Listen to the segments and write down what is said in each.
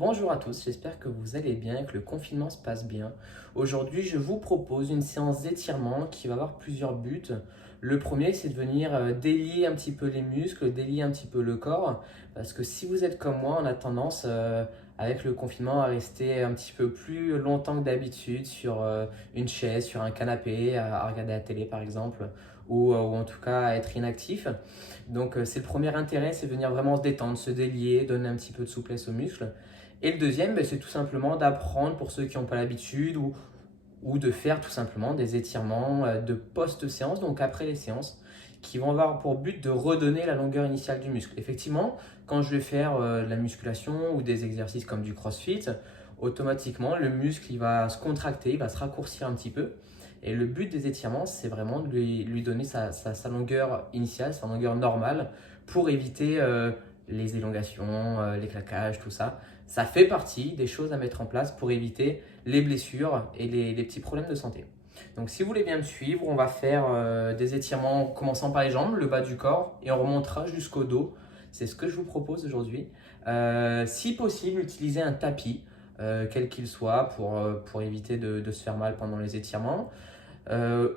Bonjour à tous, j'espère que vous allez bien et que le confinement se passe bien. Aujourd'hui, je vous propose une séance d'étirement qui va avoir plusieurs buts. Le premier, c'est de venir délier un petit peu les muscles, délier un petit peu le corps, parce que si vous êtes comme moi, on a tendance avec le confinement à rester un petit peu plus longtemps que d'habitude sur une chaise, sur un canapé, à regarder la télé par exemple, ou en tout cas à être inactif. Donc c'est le premier intérêt, c'est venir vraiment se détendre, se délier, donner un petit peu de souplesse aux muscles. Et le deuxième, c'est tout simplement d'apprendre pour ceux qui n'ont pas l'habitude ou de faire tout simplement des étirements de post-séance, donc après les séances, qui vont avoir pour but de redonner la longueur initiale du muscle. Effectivement, quand je vais faire de la musculation ou des exercices comme du crossfit, automatiquement le muscle il va se contracter, il va se raccourcir un petit peu. Et le but des étirements, c'est vraiment de lui donner sa longueur initiale, sa longueur normale, pour éviter les élongations, les claquages, tout ça. Ça fait partie des choses à mettre en place pour éviter les blessures et les petits problèmes de santé. Donc si vous voulez bien me suivre, on va faire des étirements commençant par les jambes, le bas du corps, et on remontera jusqu'au dos. C'est ce que je vous propose aujourd'hui. Si possible, utilisez un tapis, quel qu'il soit, pour éviter de se faire mal pendant les étirements.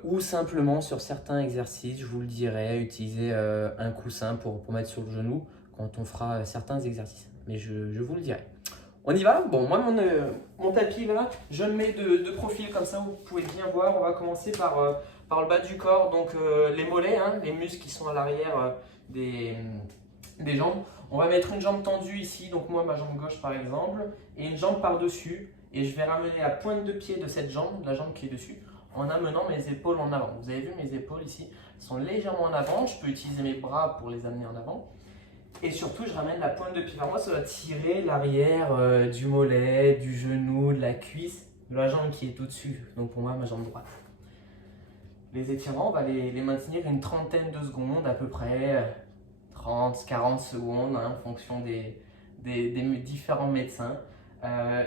Ou simplement sur certains exercices, je vous le dirai, utilisez un coussin pour mettre sur le genou quand on fera certains exercices. Mais je vous le dirai. On y va? Bon, moi, mon tapis là, je le mets de profil comme ça, vous pouvez bien voir. On va commencer par le bas du corps, donc les mollets, hein, les muscles qui sont à l'arrière des jambes. On va mettre une jambe tendue ici, donc moi, ma jambe gauche par exemple, et une jambe par-dessus. Et je vais ramener la pointe de pied de cette jambe, la jambe qui est dessus, en amenant mes épaules en avant. Vous avez vu mes épaules ici sont légèrement en avant. Je peux utiliser mes bras pour les amener en avant. Et surtout, je ramène la pointe de pied vers moi, ça va tirer l'arrière du mollet, du genou, de la cuisse, de la jambe qui est au-dessus. Donc pour moi, ma jambe droite. Les étirements, on va les maintenir une trentaine de secondes à peu près, 30-40 secondes hein, en fonction des différents médecins.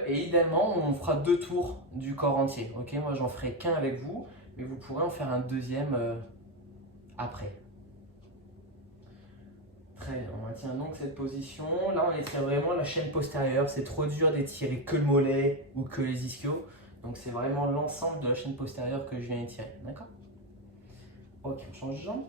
Et idéalement, on fera 2 tours du corps entier. Ok, moi, j'en ferai qu'un avec vous, mais vous pourrez en faire un deuxième après. Très bien, on maintient donc cette position. Là, on étire vraiment la chaîne postérieure. C'est trop dur d'étirer que le mollet ou que les ischios. Donc, c'est vraiment l'ensemble de la chaîne postérieure que je viens étirer. D'accord? Ok, on change de jambe.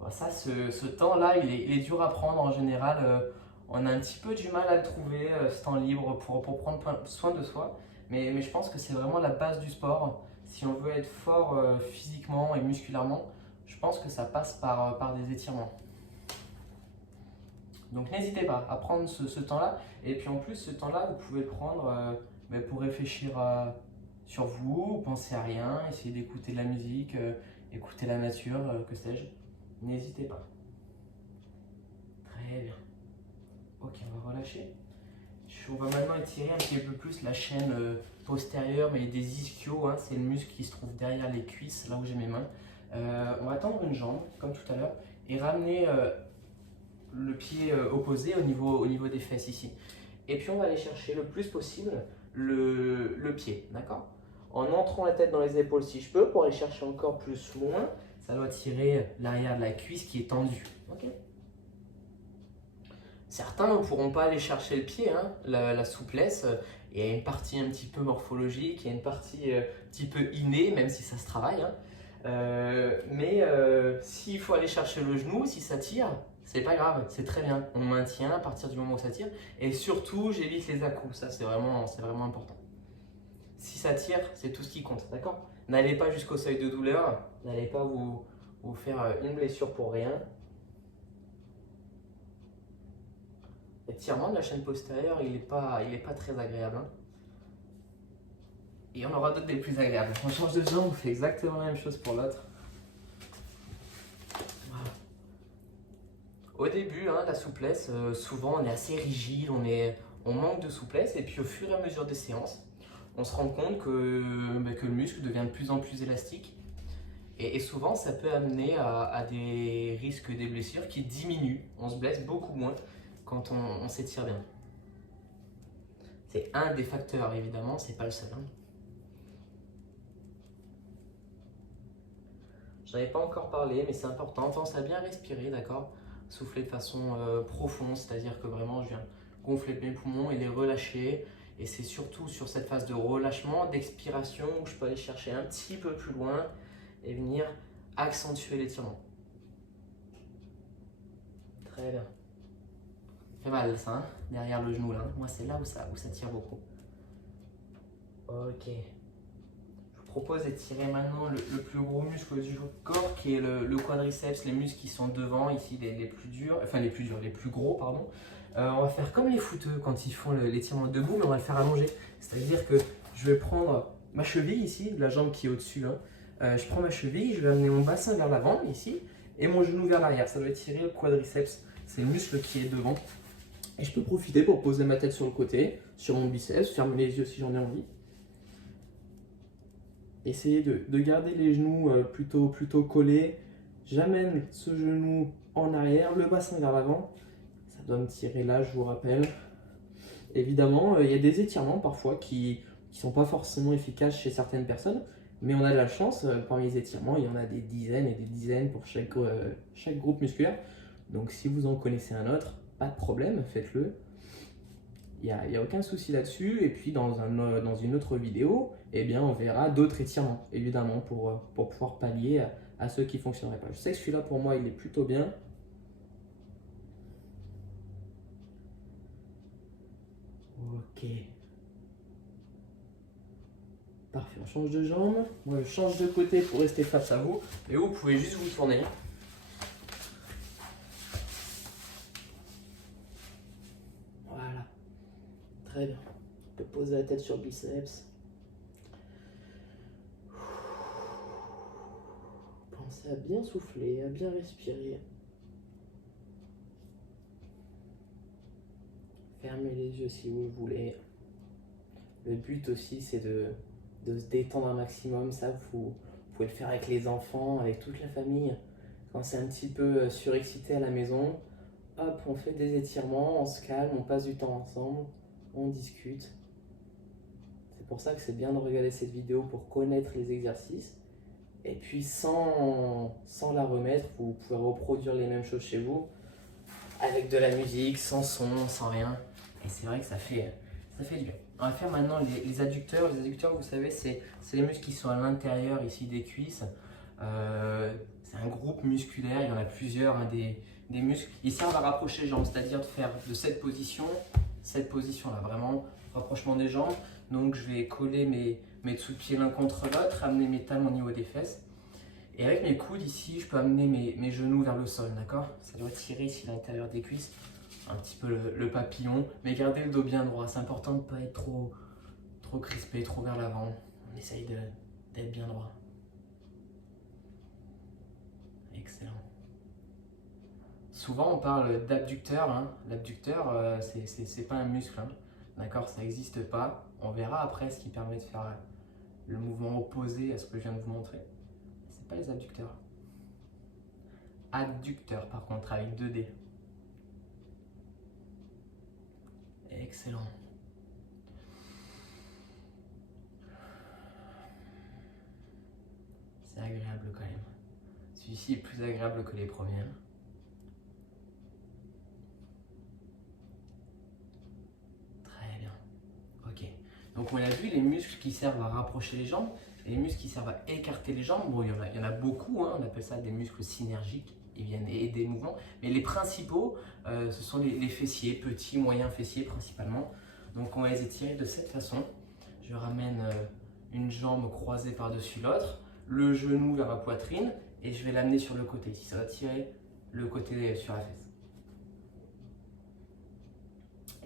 Bon, ça, ce temps-là, il est dur à prendre en général. On a un petit peu du mal à le trouver, ce temps libre, pour prendre soin de soi. Mais je pense que c'est vraiment la base du sport. Si on veut être fort physiquement et musculairement, je pense que ça passe par des étirements. Donc n'hésitez pas à prendre ce temps-là. Et puis en plus, ce temps-là, vous pouvez le prendre pour réfléchir sur vous, penser à rien, essayer d'écouter de la musique, écouter la nature, que sais-je. N'hésitez pas. Très bien. Ok, on va relâcher. On va maintenant étirer un petit peu plus la chaîne postérieure, mais des ischios, hein, c'est le muscle qui se trouve derrière les cuisses, là où j'ai mes mains. On va tendre une jambe, comme tout à l'heure, et ramener le pied opposé au niveau des fesses ici. Et puis on va aller chercher le plus possible le pied, d'accord? En entrant la tête dans les épaules si je peux, pour aller chercher encore plus loin, ça doit tirer l'arrière de la cuisse qui est tendue. Okay. Certains ne pourront pas aller chercher le pied, hein, la souplesse. Il y a une partie un petit peu morphologique, il y a une partie un petit peu innée, même si ça se travaille. Hein. S'il faut aller chercher le genou, si ça tire, c'est pas grave, c'est très bien. On maintient à partir du moment où ça tire. Et surtout, j'évite les à-coups. Ça, c'est vraiment important. Si ça tire, c'est tout ce qui compte, d'accord? N'allez pas jusqu'au seuil de douleur. N'allez pas vous faire une blessure pour rien. L'étirement de la chaîne postérieure, il n'est pas très agréable. Hein. Et on aura d'autres des plus agréables. On change de jambe, on fait exactement la même chose pour l'autre. Voilà. Au début, hein, la souplesse, souvent on est assez rigide, on manque de souplesse. Et puis au fur et à mesure des séances, on se rend compte que le muscle devient de plus en plus élastique. Et souvent, ça peut amener à des risques des blessures qui diminuent. On se blesse beaucoup moins quand on s'étire bien. C'est un des facteurs, évidemment, c'est pas le seul. Hein. J'en avais pas encore parlé, mais c'est important. Pense à bien respirer, d'accord? souffler de façon profonde, c'est-à-dire que vraiment je viens gonfler mes poumons et les relâcher. Et c'est surtout sur cette phase de relâchement, d'expiration, où je peux aller chercher un petit peu plus loin et venir accentuer l'étirement. Très bien. Ça fait mal ça, hein, derrière le genou là. Moi c'est là où ça tire beaucoup. Ok. Je vous propose d'étirer maintenant le plus gros muscle du corps qui est le quadriceps, les muscles qui sont devant ici, les plus durs, enfin les plus gros pardon. On va faire comme les footeux quand ils font l'étirement debout, mais on va le faire allongé. C'est-à-dire que je vais prendre ma cheville ici, la jambe qui est au-dessus là. Je prends ma cheville, je vais amener mon bassin vers l'avant ici et mon genou vers l'arrière. Ça doit étirer le quadriceps, c'est le muscle qui est devant. Et je peux profiter pour poser ma tête sur le côté, sur mon biceps, fermer les yeux si j'en ai envie. Essayez de garder les genoux plutôt collés. J'amène ce genou en arrière, le bassin vers l'avant. Ça doit me tirer là, je vous rappelle. Évidemment, il y a des étirements parfois qui ne sont pas forcément efficaces chez certaines personnes. Mais on a de la chance, parmi les étirements, il y en a des dizaines et des dizaines pour chaque groupe musculaire. Donc si vous en connaissez un autre, pas de problème, faites-le. Il n'y a aucun souci là-dessus. Et puis dans une autre vidéo, eh bien, on verra d'autres étirements, évidemment, pour pouvoir pallier à ceux qui ne fonctionneraient pas. Je sais que celui-là, pour moi, il est plutôt bien. Ok. Parfait, on change de jambe. Moi, je change de côté pour rester face à vous. Et vous pouvez juste vous tourner. Voilà. Très bien. On peut poser la tête sur le biceps. Pensez à bien souffler, à bien respirer. Fermez les yeux si vous le voulez. Le but aussi, c'est de se détendre un maximum. Ça, vous pouvez le faire avec les enfants, avec toute la famille. Quand c'est un petit peu surexcité à la maison, hop, on fait des étirements, on se calme, on passe du temps ensemble, on discute. C'est pour ça que c'est bien de regarder cette vidéo pour connaître les exercices. Et puis sans la remettre, vous pouvez reproduire les mêmes choses chez vous, avec de la musique, sans son, sans rien. Et c'est vrai que ça fait du bien. On va faire maintenant les adducteurs. Les adducteurs, vous savez, c'est les muscles qui sont à l'intérieur ici des cuisses. C'est un groupe musculaire, il y en a plusieurs, hein, des muscles. Ici, on va rapprocher les jambes, c'est-à-dire de faire de cette position-là, vraiment, rapprochement des jambes. Donc, je vais coller mes dessous de pieds l'un contre l'autre, amener mes talons au niveau des fesses. Et avec mes coudes ici, je peux amener mes genoux vers le sol, d'accord? Ça doit tirer ici l'intérieur des cuisses, un petit peu le papillon, mais gardez le dos bien droit. C'est important de ne pas être trop crispé, trop vers l'avant. On essaye d'être bien droit. Excellent. Souvent, on parle d'abducteur. Hein. L'abducteur, c'est pas un muscle, hein. D'accord? Ça n'existe pas. On verra après ce qui permet de faire le mouvement opposé à ce que je viens de vous montrer. C'est pas les abducteurs. Adducteur, par contre, avec 2D. Excellent. C'est agréable quand même. Celui-ci est plus agréable que les premiers. Très bien. Ok. Donc on a vu les muscles qui servent à rapprocher les jambes, et les muscles qui servent à écarter les jambes. Bon, il y en a beaucoup, hein, on appelle ça des muscles synergiques. Ils viennent aider le mouvement. Mais les principaux, ce sont les fessiers, petits, moyens fessiers principalement. Donc on va les étirer de cette façon. Je ramène une jambe croisée par-dessus l'autre, le genou vers ma poitrine, et je vais l'amener sur le côté. Ici, ça va tirer le côté sur la fesse.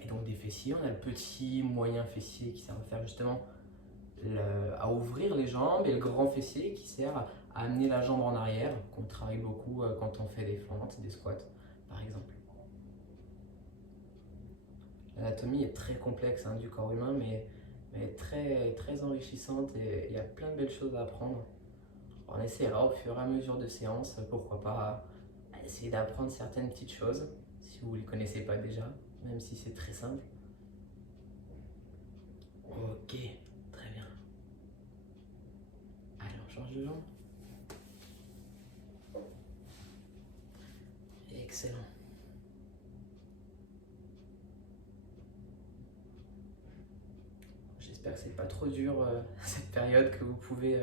Et donc des fessiers, on a le petit, moyen fessier qui sert à faire justement à ouvrir les jambes, et le grand fessier qui sert à amener la jambe en arrière, qu'on travaille beaucoup quand on fait des fentes, des squats par exemple. L'anatomie est très complexe, hein, du corps humain, mais très enrichissante, et il y a plein de belles choses à apprendre. On essaiera au fur et à mesure de séances, pourquoi pas essayer d'apprendre certaines petites choses, si vous ne les connaissez pas déjà, même si c'est très simple. Ok, très bien. Allez, on change de jambe. Excellent. J'espère que c'est pas trop dur cette période, que vous pouvez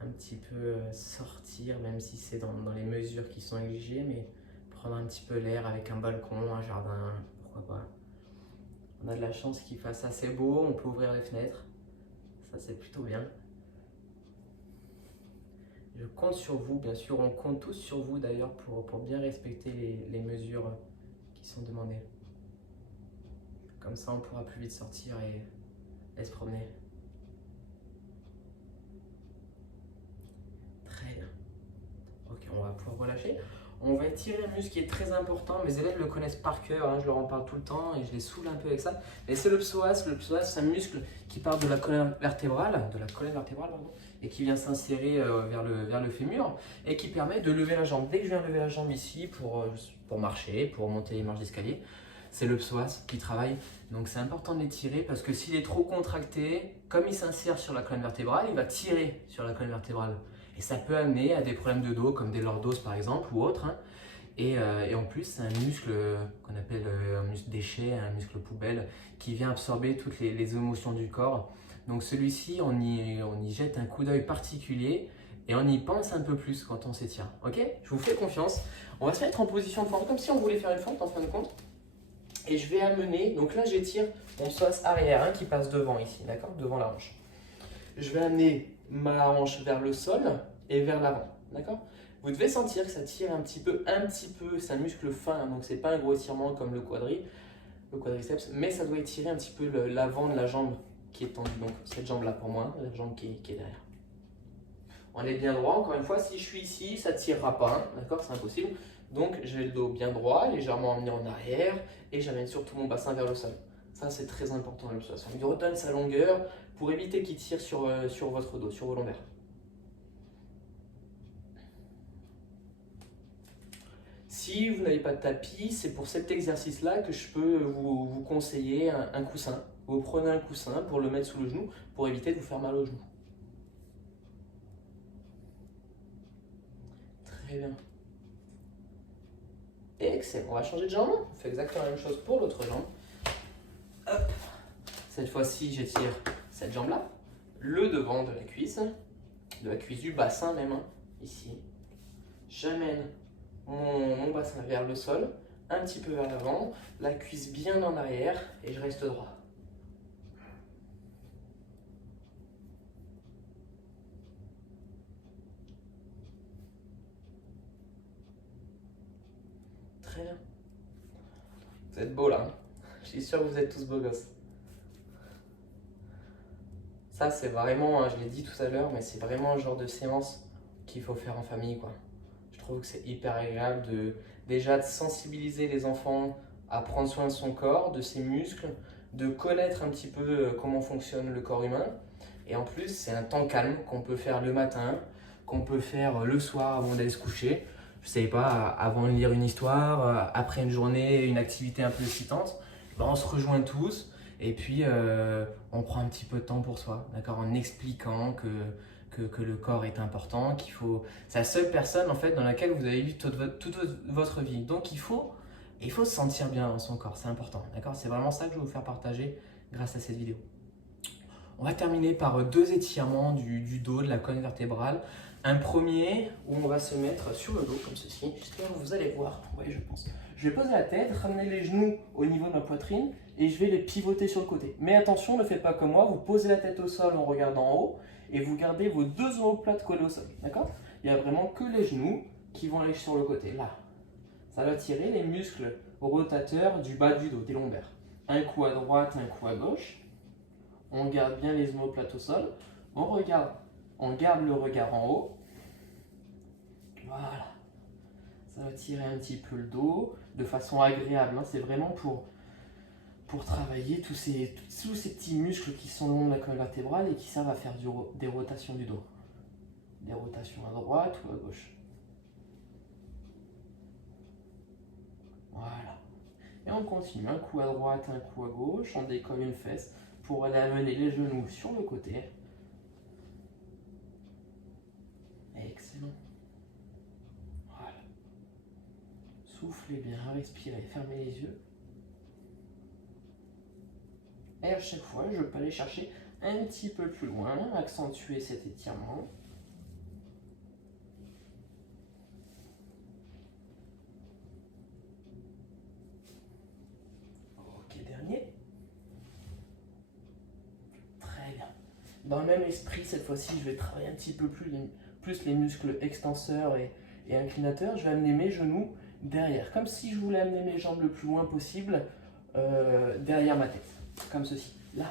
un petit peu sortir, même si c'est dans les mesures qui sont exigées, mais prendre un petit peu l'air avec un balcon, un jardin, pourquoi pas. On a de la chance qu'il fasse assez beau, on peut ouvrir les fenêtres, ça c'est plutôt bien. Je compte sur vous, bien sûr, on compte tous sur vous d'ailleurs pour bien respecter les mesures qui sont demandées. Comme ça on pourra plus vite sortir et se promener. Très bien. Ok, on va pouvoir relâcher. On va étirer un muscle qui est très important. Mes élèves le connaissent par cœur, hein, je leur en parle tout le temps et je les saoule un peu avec ça. Et c'est le psoas. Le psoas, c'est un muscle qui part de la colonne vertébrale, pardon, et qui vient s'insérer vers le fémur et qui permet de lever la jambe. Dès que je viens lever la jambe ici pour marcher, pour monter les marches d'escalier, c'est le psoas qui travaille. Donc c'est important de l'étirer parce que s'il est trop contracté, comme il s'insère sur la colonne vertébrale, il va tirer sur la colonne vertébrale. Et ça peut amener à des problèmes de dos, comme des lordoses par exemple, ou autres. Hein. Et en plus, c'est un muscle qu'on appelle un muscle déchet, un muscle poubelle, qui vient absorber toutes les émotions du corps. Donc celui-ci, on y jette un coup d'œil particulier et on y pense un peu plus quand on s'étire. Ok? Je vous fais confiance. On va se mettre en position de fente, comme si on voulait faire une fente en fin de compte. Et je vais amener, donc là j'étire mon psoas arrière hein, qui passe devant ici, d'accord? Devant la hanche. Je vais amener ma hanche vers le sol et vers l'avant, d'accord? Vous devez sentir que ça tire un petit peu, c'est un muscle fin, donc c'est pas un gros étirement comme le quadriceps, mais ça doit étirer un petit peu l'avant de la jambe qui est tendue, donc cette jambe-là pour moi, la jambe qui est derrière. On est bien droit, encore une fois, si je suis ici, ça ne tirera pas, hein, d'accord? C'est impossible. Donc j'ai le dos bien droit, légèrement emmené en arrière, et j'amène surtout mon bassin vers le sol. Ça c'est très important dans le psoas. On lui redonne sa longueur pour éviter qu'il tire sur votre dos, sur vos lombaires. Si vous n'avez pas de tapis, c'est pour cet exercice-là que je peux vous conseiller un coussin. Vous prenez un coussin pour le mettre sous le genou pour éviter de vous faire mal au genou. Très bien. Excellent. On va changer de jambe. On fait exactement la même chose pour l'autre jambe. Hop. Cette fois-ci, j'étire cette jambe-là, le devant de la cuisse du bassin même, hein, ici. J'amène mon bassin vers le sol, un petit peu vers l'avant, la cuisse bien en arrière et je reste droit. Très bien. Vous êtes beaux là. Hein, je suis sûr que vous êtes tous beaux gosses. Ça, c'est vraiment, hein, je l'ai dit tout à l'heure, mais c'est vraiment le genre de séance qu'il faut faire en famille, quoi. Je trouve que c'est hyper agréable déjà de sensibiliser les enfants à prendre soin de son corps, de ses muscles, de connaître un petit peu comment fonctionne le corps humain. Et en plus, c'est un temps calme qu'on peut faire le matin, qu'on peut faire le soir avant d'aller se coucher. Je sais pas, avant de lire une histoire, après une journée, une activité un peu excitante, ben on se rejoint tous et puis on prend un petit peu de temps pour soi, d'accord, en expliquant que le corps est important, qu'il faut. C'est la seule personne en fait dans laquelle vous avez eu toute votre vie. Donc il faut se sentir bien dans son corps, c'est important, d'accord. C'est vraiment ça que je vais vous faire partager grâce à cette vidéo. On va terminer par deux étirements du dos, de la colonne vertébrale. Un premier où on va se mettre sur le dos comme ceci. J'espère que vous allez voir. Oui, je pense. Je vais poser la tête, ramener les genoux au niveau de ma poitrine et je vais les pivoter sur le côté. Mais attention, ne faites pas comme moi. Vous posez la tête au sol en regardant en haut et vous gardez vos deux omoplates collées au sol. D'accord? Il n'y a vraiment que les genoux qui vont aller sur le côté. Là. Ça va tirer les muscles rotateurs du bas du dos, des lombaires. Un coup à droite, un coup à gauche. On garde bien les omoplates au sol. On garde le regard en haut. Voilà. Ça va tirer un petit peu le dos de façon agréable. Hein. C'est vraiment pour travailler tous ces petits muscles qui sont le long de la colonne vertébrale et qui servent à faire des rotations du dos. Des rotations à droite ou à gauche. Voilà. Et on continue. Un coup à droite, un coup à gauche. On décolle une fesse pour aller amener les genoux sur le côté. Excellent. Voilà. Soufflez bien, respirez, fermez les yeux. Et à chaque fois, je peux aller chercher un petit peu plus loin, accentuer cet étirement. Ok, dernier. Très bien. Dans le même esprit, cette fois-ci, je vais travailler un petit peu plus les muscles extenseurs et inclinateurs. Je vais amener mes genoux derrière, comme si je voulais amener mes jambes le plus loin possible derrière ma tête, comme ceci, là.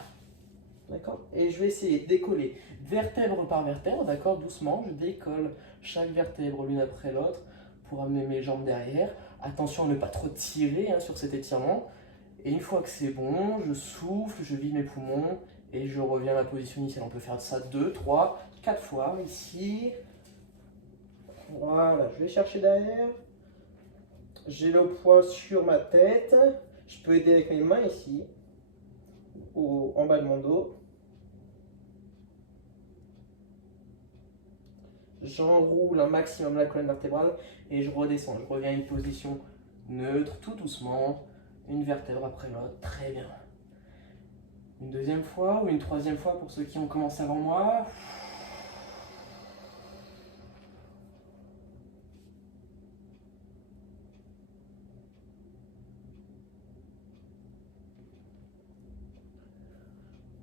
D'accord? Et je vais essayer de décoller vertèbre par vertèbre, d'accord? Doucement, je décolle chaque vertèbre l'une après l'autre pour amener mes jambes derrière. Attention à ne pas trop tirer sur cet étirement. Et une fois que c'est bon, je souffle, je vide mes poumons et je reviens à la position initiale. On peut faire ça 2, 3, 4 fois ici. Voilà, je vais chercher derrière. J'ai le poids sur ma tête. Je peux aider avec mes mains ici, en bas de mon dos. J'enroule un maximum la colonne vertébrale et je redescends. Je reviens à une position neutre, tout doucement, une vertèbre après l'autre. Très bien. Une deuxième fois ou une troisième fois pour ceux qui ont commencé avant moi.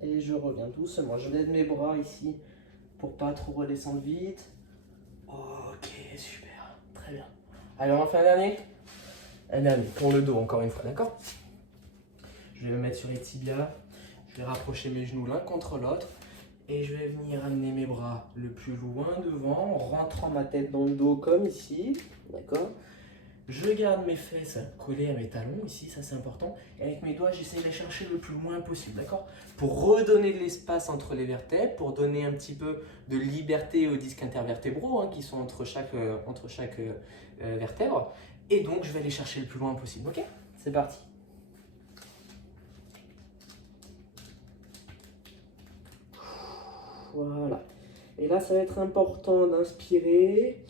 Et je reviens doucement. Je lève mes bras ici pour pas trop redescendre vite. Ok, super. Très bien. Allez, on en fait un dernier. Un dernier pour le dos, encore une fois, d'accord? Je vais me mettre sur les tibias. Je vais rapprocher mes genoux l'un contre l'autre. Et je vais venir amener mes bras le plus loin devant, en rentrant ma tête dans le dos comme ici. D'accord? Je garde mes fesses collées à mes talons, ici, ça c'est important. Et avec mes doigts, j'essaie de les chercher le plus loin possible, d'accord? Pour redonner de l'espace entre les vertèbres, pour donner un petit peu de liberté aux disques intervertébraux qui sont entre chaque vertèbre. Et donc, je vais aller chercher le plus loin possible, ok? C'est parti. Voilà. Et là, ça va être important d'inspirer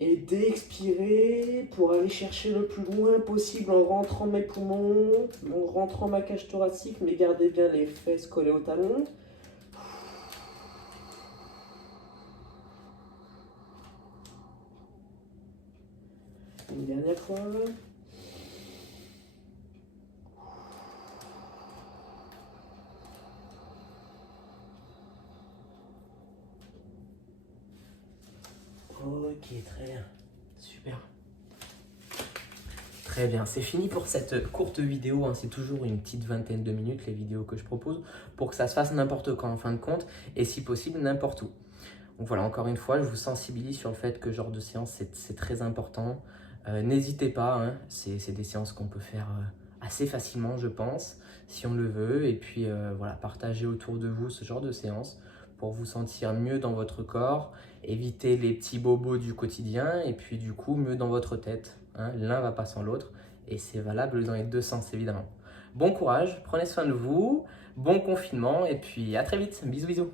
et d'expirer pour aller chercher le plus loin possible en rentrant mes poumons, en rentrant ma cage thoracique, mais gardez bien les fesses collées au talon. Une dernière fois. Ok, très bien. Super. Très bien, c'est fini pour cette courte vidéo. C'est toujours une petite vingtaine de minutes les vidéos que je propose pour que ça se fasse n'importe quand en fin de compte et si possible n'importe où. Donc voilà, encore une fois, je vous sensibilise sur le fait que ce genre de séance, c'est très important. N'hésitez pas, c'est des séances qu'on peut faire assez facilement, je pense, si on le veut. Et puis voilà, partagez autour de vous ce genre de séance pour vous sentir mieux dans votre corps, éviter les petits bobos du quotidien et puis du coup, mieux dans votre tête. L'un va pas sans l'autre et c'est valable dans les deux sens évidemment. Bon courage, prenez soin de vous, bon confinement et puis à très vite. Bisous bisous.